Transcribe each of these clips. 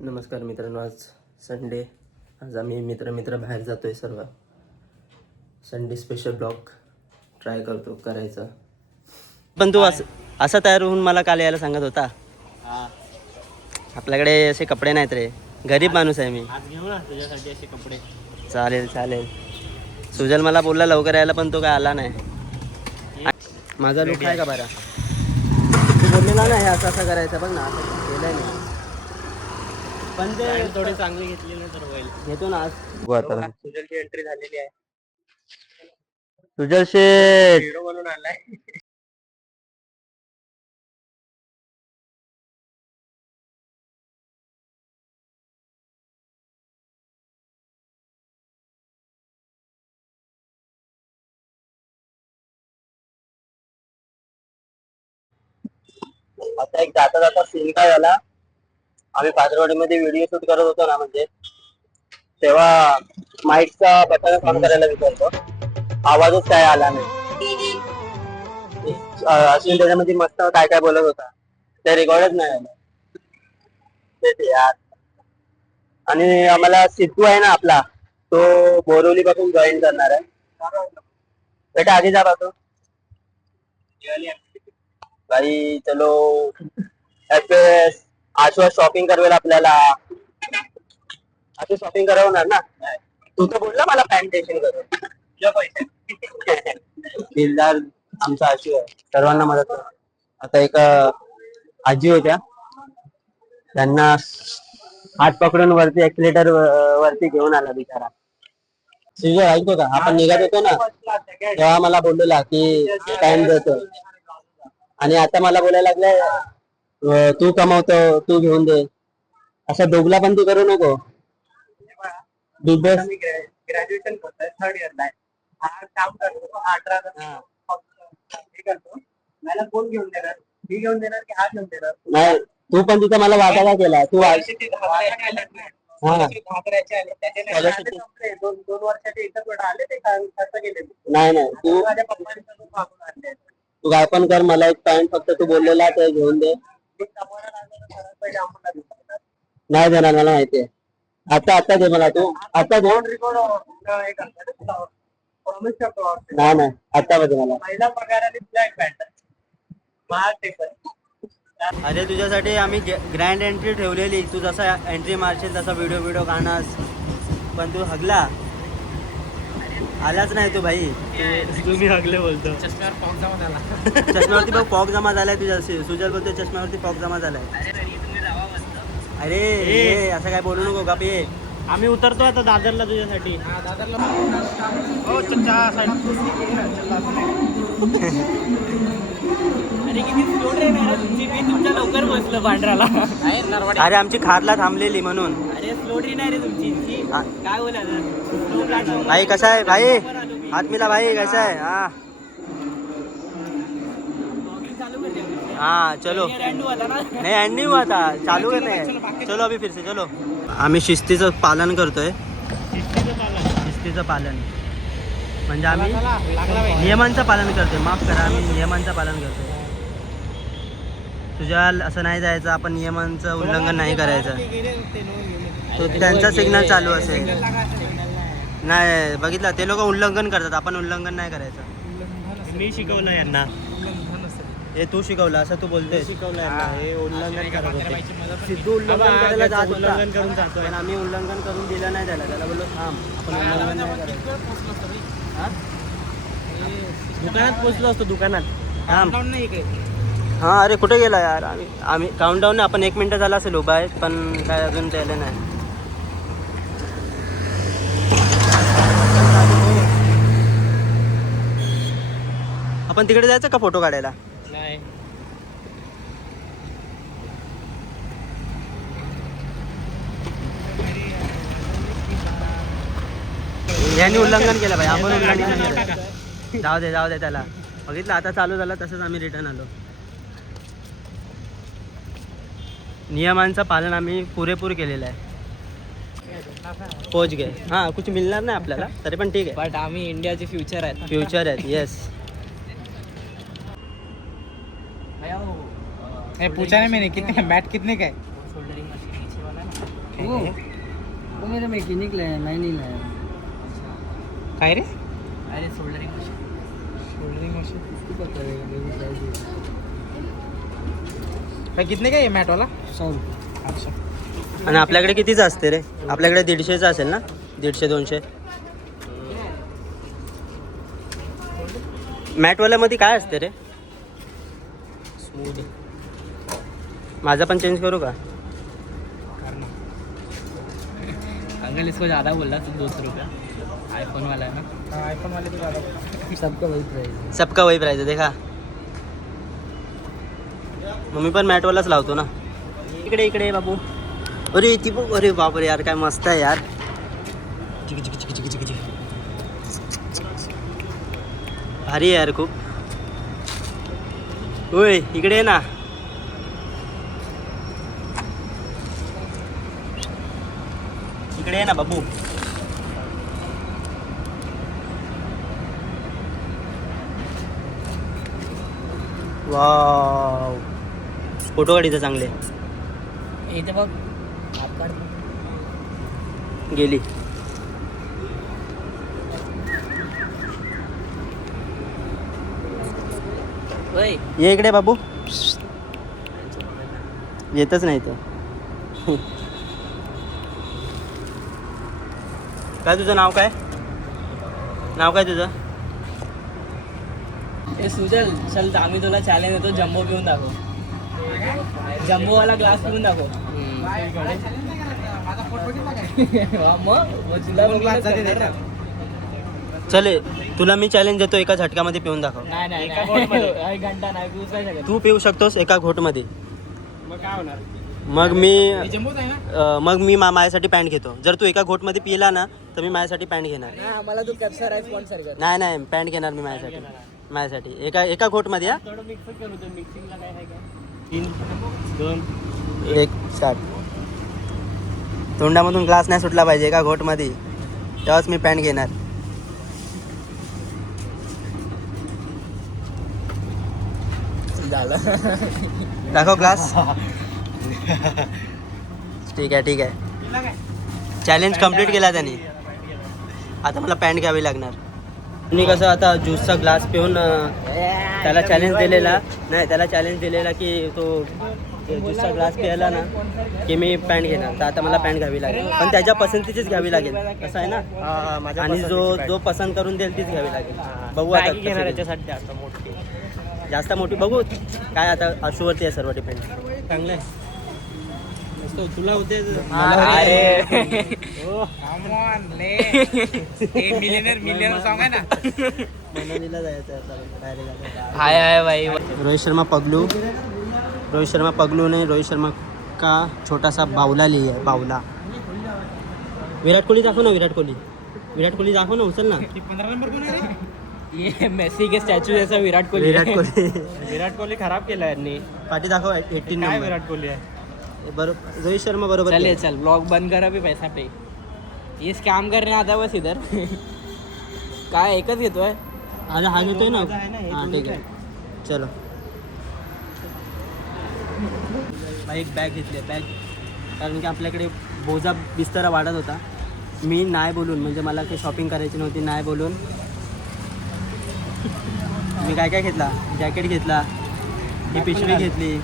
नमस्कार मित्रांनो, आज संडे. आज आम्ही मित्र बाहेर जातोय सर्व. संडे स्पेशल ब्लॉग ट्राय करतो करायचा. पण तू असा तयार होऊन मला काल यायला सांगत होता. आपल्याकडे असे कपडे नाहीत रे, गरीब माणूस आहे मी. आज घेऊ ना तुझ्यासाठी असे कपडे. चालेल. सुजल मला बोलला लवकर यायला, पण तो काय आला नाही. माझा लुक आहे का बरा? तू बोललेला नाही असं करायचं, बघ ना असं केलंय नाही. पण ते थोडी चांगली घेतली नाही तर होईल. घेतो ना आज. सुजलची एंट्री झालेली आहे. सुजल शेठ हिरो बनून आलाय. आता एक जाता सीन काय झाला, आम्ही पाथरवाडीमध्ये व्हिडिओ शूट करत होतो ना, म्हणजे तेव्हा माईकचा बटन ऑन करायला विचारतो, आवाजच काय आला नाही. अश्विन त्याच्यामध्ये मस्त काय बोलत होता, ते रेकॉर्डच नाही आलं. तेच यार. आणि आम्हाला सिद्धू आहे ना आपला, तो बोरिवली पासून जॉईन करणार आहे. बेटा आगे जा पाहतो भाई. चलो ऐसे आशु शॉपिंग करवेल आपल्याला. आशु शॉपिंग करवणार ना. तू तर बोलला मला पॅन्ट टेशन करू पैसे. दिलदार आमचा आशु आहे, सर्वांना मदत कर. आता एक आजी होत्या, त्यांना हात पकडून वरती एक्सिलेटर वरती घेऊन आला बिचारा. तुझं ऐकतो का, आपण निघत होतो ना तेव्हा मला बोललेला की पॅन्ट देतो, आणि आता मला बोलायला लागलाय तू कमवतो तू घेऊन दे. असा दोघला पण तू करू नको. बिझनेस ग्रॅज्युएशन करतोय, थर्ड इयरला आहे. हा काम करतो 18 करतो. मला कोण घेऊन देणार? मी घेऊन देणार की हा घेऊन देणार? नाही, तू पण तिथं मला वाटायला केला. तू दोन वर्षाचे एकच वेळा आले, ते खर्च केले. नाही तू माझ्या पप्पांकडून मागून आणले. तू काय पण कर, मला एक पॅन्ट फक्त तू बोललेला ते घेऊन दे. नाही देणार, मला माहितीये. आता दे मला, तू आता दे. नाही आता दे मला. पहिला पगाराने ब्लॅक पॅन्ट. अरे तुझ्यासाठी आम्ही ग्रँड एंट्री ठेवलेली. तू जसा एंट्री मारशील तसा व्हिडिओ काढणार, पण तू हगला, आलाच नाही तू भाई. तुम्ही हगले बोलतो. चष्म्यावर पॉक जमा झाला. चष्म्यावरती बघ पॉक जमा झालाय तुझ्या. सुजल बोलतो चष्म्यावरती पॉक जमा झालाय. अरे असं काय बोलू नको का पे. आम्ही उतरतो आता दादरला तुझ्यासाठी. दादरला अरे किती स्लो ट्रेन आहे तुमची. मी तुमच्या लवकर बसलो पांढराला. अरे आमची खारला थांबलेली म्हणून. अरे स्लो ट्रेन आहे रे तुमची. काय बोला भाई कसा आहे भाई, हात मिला भाई, कसा आहे. हाँ चलो. नहीं एंड नहीं हुआ था, चालू करने है. चलो अभी फिर से चलो. आम्ही शिस्तीचं पालन करतोय. शिस्तीचं पालन म्हणजे आम्ही नियमांचं पालन करतोय. माफ करा, आम्ही नियमांचं पालन करतोय. तुझ्या असं नाही जायचं, आपण नियमांचं उल्लंघन नाही करायचं. तो त्यांचा सिग्नल चालू असेल. नाही बघितलं, ते लोक उल्लंघन करतात, आपण उल्लंघन नाही करायचं. मी शिकवलं यांना. हे तू शिकवलं असं तू बोलतोय. शिकवलं यांना. हे उल्लंघन करत होते. सिद्धू उल्लंघन करायला जात होता, उल्लंघन करून जातोय. पण आम्ही उल्लंघन करून दिलं नाही त्याला बोललो थांब, आपण उल्लंघन नाही करायचं. दुकानात पोहोचलो असतो. दुकानात थांब. हां अरे कुठे गेला यार. आम्ही काउंटडाऊन आपण 1 मिनिट झाला असेल उभा आहे, पण काय अजून त्याला नाही. आपण तिकडे जायचं का फोटो काढायला? नाही. यांनी उल्लंघन केलं भाई, आपण उल्लंघन केलं. जाऊ दे त्याला. बघितलं आता चालू झालं, तसंच आम्ही रिटर्न आलो. नियमांचं पालन आम्ही पुरेपूर केलेलं आहे. पोच गए. हां कुछ मिळणार नाही आपल्याला तरी पण ठीक आहे. बट आम्ही इंडियाचे फ्युचर आहेत. येस. पूछा नहीं मैंने कितने मैट कितने का है. सोल्डरिंग मशीन नीचे वाला है ना. वो मेरा मैकेनिक लाया, मैं नहीं लाया. काय रे अरे सोल्डरिंग मशीन. सोल्डरिंग मशीन इसको पता है मेरी प्राइस काय कितने काय मॅट वाला 100 रुपये. अच्छा आणि आपल्याकडे कितीचं असते रे? आपल्याकडे 150चं असेल ना? 150-200. मॅटवाल्यामध्ये काय असते रे? स्मूथ माझा पण चेंज करू का? करना अंकल इसको ज़्यादा बोल रहा तो 200 रुपया. आईफोन वाला है ना. आईफोन वाले तो ज़्यादा सबका वही प्राइस है. सबका वही प्राइस आहे देखा. मग मी पण मॅटवालाच लावतो ना. इकडे इकडे बाबू. अरे ती बघ. अरे बापरे यार काय मस्त आहे यार. चिक चिक चिक चिक चिक चिक. भारी आहे यार खूप. होय इकडे ये ना. इकडे ये ना बाबू. वाव फोटो काढीचं चांगले. इथे बघ हात काढ. गेली. ओय ये इकडे बाबू. येतच नाही तर. काय तुझं नाव काय? नाव काय तुझं? ए सुजल चल आम्ही तुला चॅलेंज देतो. जम्बो पिऊन दाखव. जम्बो वाला ग्लास पिऊन दाखव. मग तुला ग्लास जाते ते ना. चले तुला मी चॅलेंज देतो. एका झटक्यामध्ये पिऊन दाखव. नाही नाही एका घोटमध्ये. एक घंटा नाही पिऊच नाही शकत. तू पिऊ शकतोस एका घोटमध्ये. मग काय होणार मग मी जम्बोच आहे ना. मग मी माझ्यासाठी पॅन्ट घेतो. जर तू एका घोटमध्ये पिला ना तर मी माझ्यासाठी पॅन्ट घेणार. नाही आम्हाला तू कॅप्सर आहे स्पॉन्सर कर. नाही नाही पॅन्ट घेणार मी माझ्यासाठी एका घोटमध्ये. हा थोडं मिक्स करू तर मिक्सिंगला काय आहे का? 3 2 1 स्टार्ट. तोंडामधून ग्लास नाही सुटला पाहिजे एका घोटमध्ये. तेव्हाच मी पॅन्ट घेणार. झालं. दाखव ग्लास. ठीक आहे ठीक आहे. चॅलेंज कम्प्लीट केला त्यांनी. आता मला पॅन्ट घ्यावी लागणार. मी कसं आता ज्यूसचा ग्लास पिऊन त्याला चॅलेंज दिलेला की तो ज्यूसचा ग्लास प्यायला ना की मी पॅन्ट घेणार. तर आता मला पॅन्ट घ्यावी लागेल. पण त्याच्या पसंतीचीच घ्यावी लागेल असं आहे ना. आणि जो पसंत करून देईल तीच घ्यावी लागेल. बघू आता कसं घेणार घेईल. याच्यासाठी जास्त मोठी जास्त मोठी बघू. काय आता आशूवरती आहे सर्व डिपेंड. चांगलं आहे. तुला होते अरे मिलियनर सॉन्ग आहे ना. मनालीला जायचं आहे डायरेक्ट. हाय हाय भाई. रोहित शर्मा पगलू नहीं. रोहित शर्मा का छोटा सा बावला लिया है. बावला. विराट कोहली दाखव ना. विराट कोहली दाखव ना. उचल ना. 15 नंबर कोण आहे रे? ये मेसी के स्टॅच्यू जैसा विराट कोहली. विराट कोहली खराब केला यांनी. पाठी दाखव 18 काय नंबर. विराट कोहली आहे. बरोबर रोहित शर्मा बरोबर. चल चल ब्लॉग बंद कर अभी पैसा पे. ये स्कॅम करने आता है बस इधर. काय एकच घेतोय. अरे हा घेतोय ना. हां ठीक आहे चलो. एक बॅग घेतली. बॅग कारण की आपल्याकडे बोजा बिस्तारा वाढत होता. मी नाही बोलून म्हणजे मला काही शॉपिंग करायची नव्हती. नाही बोलून मी काय घेतला. जॅकेट घेतला. ही पिशवी घेतली.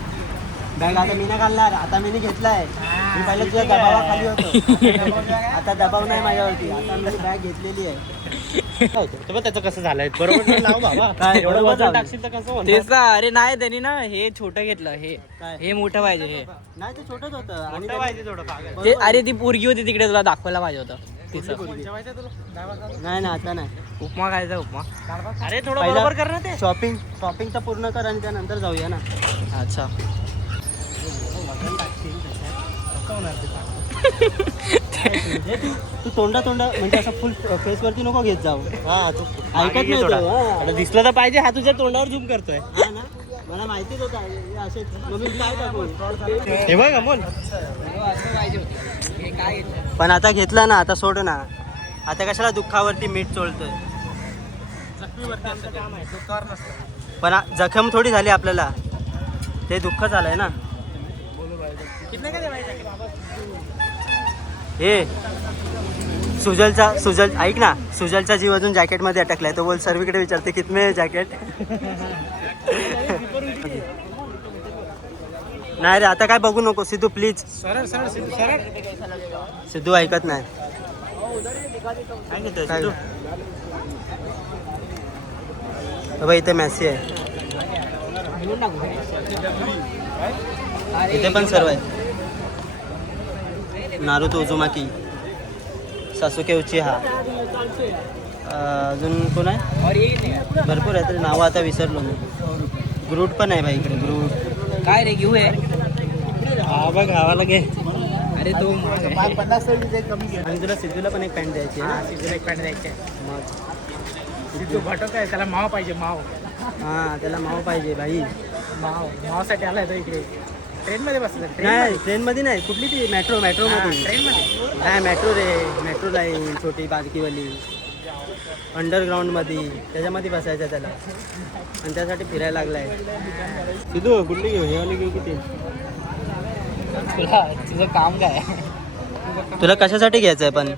बॅग आता मी नाही घालणार. आता मी घेतलाय. मी पहिले तुझ्या दबावाखाली होतो. आता दबाव नाही माझ्यावरती. आता मी बॅग घेतलेली आहे. त्याचं कसं झालंय बरोबर लाव बाबा. काय एवढं बरोबर वजन लावलं. टाकशील तर कसं होणार? तेच ना. अरे नाही त्यांनी ना हे छोटं घेतलं. काय? हे मोठं पाहिजे. हे नाही ते छोटंच होतं. आणि मोठं पाहिजे थोडं पागल. ते अरे ती पोरगी होती तिकडे तुला दाखवायला पाहिजे होतं तिचं. जेवायचं तुला? काय वाजता? नाही ना आता नाही. उपमा खायचा उपमा. अरे थोडं पहिला- बरोबर कर ना ते. शॉपिंग तर पूर्ण कर आणि त्यानंतर जाऊया ना. अच्छा. तू तोंडा म्हणजे असं फुल फेस वरती नको घेत जाऊ. हा तू ऐकत नाही तो. हा. आता दिसलं तर पाहिजे. हा तुझ्या तोंडावर झूम करतोय. हा ना मला माहितीच होतं हे असे. मग मी काय टाकू. हे बघ अमोल. असं पाहिजे होतं. हे काय घेतलं. पण आता घेतला ना. आता सोड ना. आता कशाला दुःखावरती मीठ चोळतोय. पण जखम थोडी झाली आपल्याला. ते दुःख झालंय ना. हे सुजल ऐक ना, सुजलचा जीव अजून जॅकेटमध्ये अटकलाय. तो बोल सर्वीकडे विचारते कितमे जॅकेट. नाही रे आता काय बघू नको सिद्धू प्लीज. सरळ सरळ सरळ. सिद्धू ऐकत नाही. काय ग? बाबा इथे मॅसी आहे. इथे पण सर्व आहे. नारुतो उजुमाकी, सासुके उचिहा, अजून कोण आहे भरपूर आहे तरी नावं आता विसरलो मी. ग्रूट पण आहे भाई इकडे. ग्रूट काय रे घेऊ आहे. हा बघ गावाला घे. अरे तो 50 कमी घे. आणि तुला सिद्धूला पण एक पॅन्ट द्यायची आहे ना. सिद्धूला एक पॅन्ट द्यायची आहे. मग सिद्धू भटक आहे, त्याला माव पाहिजे. माव हां त्याला माव पाहिजे भाई. मावासाठी आलाय तो इकडे. ट्रेनमध्ये बसला. नाही ट्रेनमध्ये नाही, कुठली ती मेट्रो मध्ये. ट्रेनमध्ये नाही मेट्रो रे, मेट्रो लाईन छोटी बारकीवाली अंडरग्राऊंडमध्ये, त्याच्यामध्ये बसायचं त्याला. आणि त्यासाठी फिरायला लागलाय. सिद्धू कुठली घेऊ? हे वाली घेऊ किती? तुझं काम काय. तुला कशासाठी घ्यायचं आहे पण?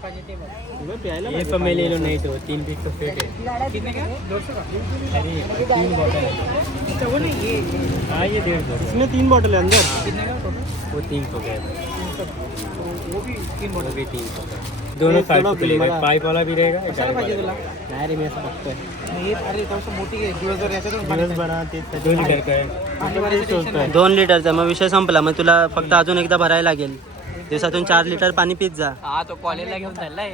ये तो मैं ले लो नहीं तो 3 पीस तो फेट है. कितने का 200 का. अरे 3 बॉटल है. अच्छा वो नहीं ये हाँ ये 150. इसमें 3 बॉटल है अंदर. कितने का टोटल. वो 300 का है. वो भी 3 वो बॉटल. भी 300 का. दोनों साइड चलो पे लेगा. मला- पाइप वाला भी रहेगा. कशाला पाहिजे तुला. नाही रे मी असं बघतोय. हे अरे थोडंसं मोठी आहे. दिवसभर याच्यातच दिवस बना 2 लीटर का है. पाणी भरायचं टेन्शन नाही. 2 लिटरचा मग विषय संपला. मग तुला फक्त अजून एकदा भरायला लागेल. दिवसातून 4 लिटर पाणी पित जा. हा तो कॉलेजला घेऊन चाललाय.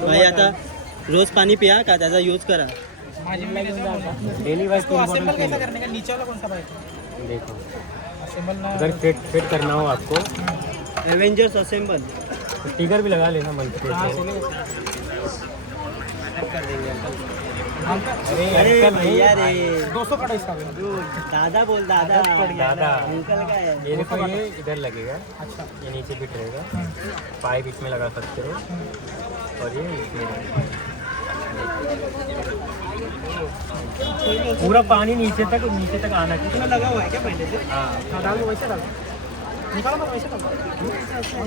भाई आता रोज पाणी पिया का त्याचा यूज करा. माझी मी घेऊन जाणार. डेली वाइज इसको असेंबल कैसा करने का. नीचे वाला कौन सा पाहिजे. देखो असेंबल ना. अगर फिट करना हो आपको एवेंजर्स असेंबल. तो स्टिकर भी लगा लेना मन से. हाँ चलेगा. अरे अरे अंकल नहीं. भैया रे 200 का इसका. दादा बोल दादा. दादा. अंकल काय आहे? ये देखो ये इधर लगेगा. अच्छा. ये नीचे फिट रहेगा. पाइप इसमें लगा सकते हो और ये इसमें पूरा पानी नीचे तक आना चाहिए. लगा हुआ है क्या पहले से. हाँ हाँ डाल दो वैसे डालो. निकालो मत वैसे डालो.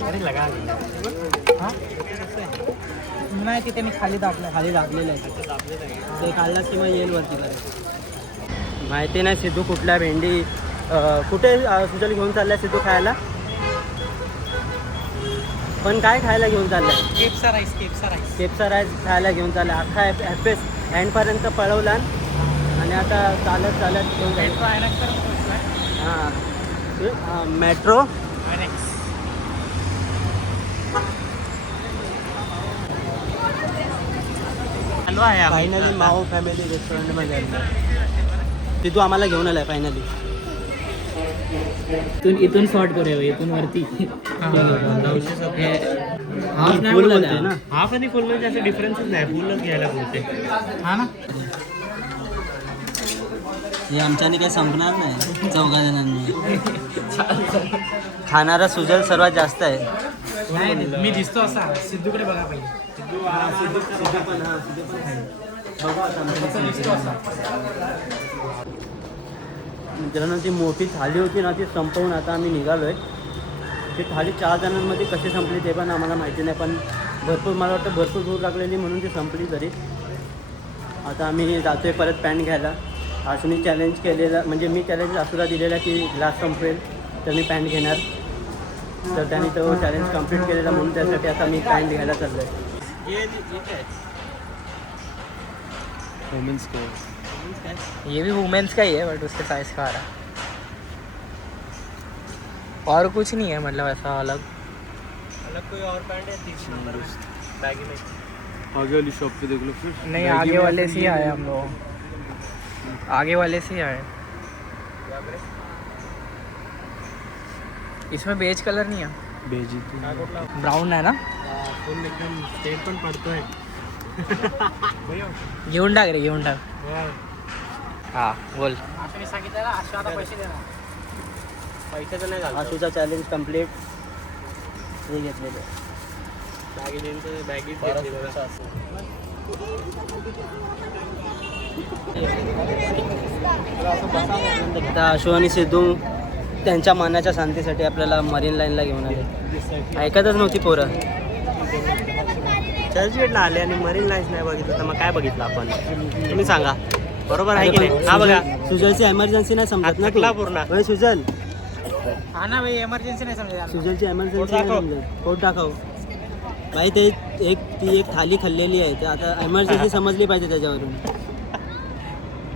अरे लगा लेना. हाँ नाही तिथे मी खाली दाबलं. खाली लागलेलं आहे ते. काढलास की मग येईल वरती करायचं. माहिती नाही सिद्धू कुठल्या भेंडी कुठे सुजल घेऊन चाललाय सिद्धू खायला. पण काय खायला घेऊन चाललाय. Captcha rice. केपचा राईस खायला घेऊन चाललाय. अख्खा ॲपेस एंडपर्यंत पळवला आणि आता चालत घेऊन जाईल. हां मेट्रो. फायनली माओ फॅमिली रेस्टॉरंटमध्ये आलो. तिथू आम्हाला घेऊन आलाय फायनली. इथून शॉर्ट करूया. इथून वरती. फुल बोलते ना. हाफ आणि फुल मध्ये जास्त डिफरन्सच नाही. फुलच घ्यायला बोलते. हा ना. हे आमच्याने काही संपणार नाही 4 जणांनी. खाणारा सुजल सर्वात जास्त आहे. नाही मी दिसतो असा. सिद्धूकडे बघा पाहिजे. मित्रांनो ती मोठी थाली होती ना ती संपवून आता आम्ही निघालोय. ती थाली 4 जणांमध्ये कशी संपली ते पण आम्हाला माहिती नाही. पण भरपूर मला वाटतं भरपूर भूक लागलेली म्हणून ती संपली तरी. आता आम्ही जातोय परत पॅन्ट घ्यायला. आशूने चॅलेंज केलेला म्हणजे मी चॅलेंज आसूला दिलेला की ग्लास संपवेल तर मी पॅन्ट घेणार. तर त्याने तो चॅलेंज कंप्लीट केलेला म्हणून त्यासाठी आता मी पॅन्ट घ्यायला चाललो आहे. वुमेन्स को ये भी वुमेन्स का ही है बट उसके साइज का आ रहा है. और कुछ नहीं है मतलब ऐसा अलग. कोई और पैंट है 30 नंबर में बैगी में. आगे वाली शॉप पे देख लो फिर. नहीं आगे वाले से ही आए हम लोग. आगे वाले से ही आए. इसमें बेज कलर नहीं है. बेजी ब्राउन है ना. फुल एकदम स्टेट पण पडतोय. घेऊन टाक रे. घेऊन टाक. हा बोल. पैशाचं नाही झालं. आशूचा चॅलेंज कंप्लीट. हे घेतलेलं बॅगीच आता आशू आणि सिद्धू त्यांच्या मनाच्या शांतीसाठी आपल्याला मरीन लाईनला घेऊन आले. ऐकतच नव्हती पोरं. चर्चगेटला आले आणि मरीन लाईन्स नाही बघितलं तर मग काय बघितलं आपण? तुम्ही सांगा. बरोबर आहे की नाही? हा बघा सुजलची एमर्जन्सी नाही समजत ना थकला तू. पूर्ण. होय सुजल, हा ना भाई एमर्जन्सी नाही समजा. सुजलची एमर्जन्सी पोट नाही दाखव. समजत. पोट दाखव भाई. ते ती एक थाली खाल्लेली आहे, तर आता एमर्जन्सी समजली पाहिजे त्याच्यावरून.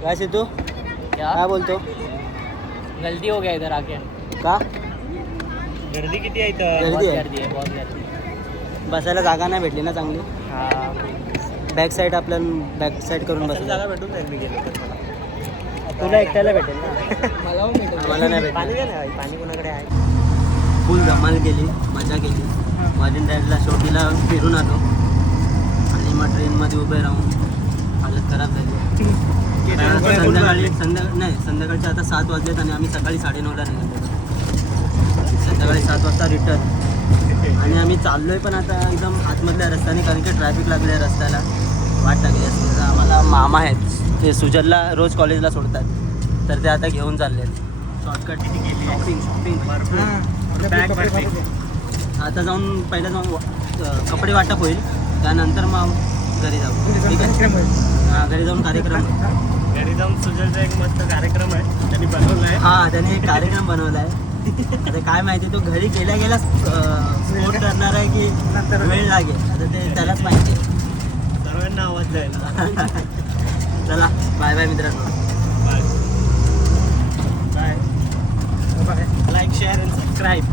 काय सिद्धू, काय बोलतो? गलती हो गया इधर आके. का गर्दी किती आहे इथं? गर्दी आहे? गर्दी आहे, बहुत गर्दी. बसायला जागा नाही भेटली ना चांगली. बॅक साईड आपल्याला बॅक साईड करून जागा बसायला. भेटून जाईल मी गेलो तर मला. तुला एकट्याला भेटेल ना, मला नाही पाणी भेटेल. काय नाही, पाणी कोणाकडे आहे? फुल धमाल केली, मजा केली. मरीन ड्राईव्हला शेवटीला फिरून आलो आणि मग ट्रेनमध्ये उभे राहून हालत खराब झाली. संध्याकाळचे आता 7 वाजलेत आणि आम्ही सकाळी 9:30ला निघालो. संध्याकाळी 7 वाजता रिटर्न. आणि आम्ही चाललोय पण आता एकदम आतमधल्या रस्त्याने, कारण की ट्रॅफिक लागले आहे रस्त्याला. वाट लागली असते. तर आम्हाला मामा आहेत, ते सुजलला रोज कॉलेजला सोडतात, तर ते आता घेऊन चालले आहेत. शॉर्टकट शॉपिंग बॅग भरते. आता जाऊन पहिलं जाऊन कपडे वाटप होईल, त्यानंतर मग घरी जाऊ. ठीक आहे, हां घरी जाऊन कार्यक्रम. घरी जाऊन सुजलचा एक मस्त कार्यक्रम आहे त्यांनी बनवला आहे. हां त्याने एक कार्यक्रम बनवला आहे. आता काय माहिती तो घरी गेल्या स्पोर्ट करणार आहे की नंतर वेळ लागेल, आता ते त्यालाच माहिती आहे. सर्वांना आवाज द्यायला. चला बाय बाय मित्रांनो. Bye. Like share and subscribe.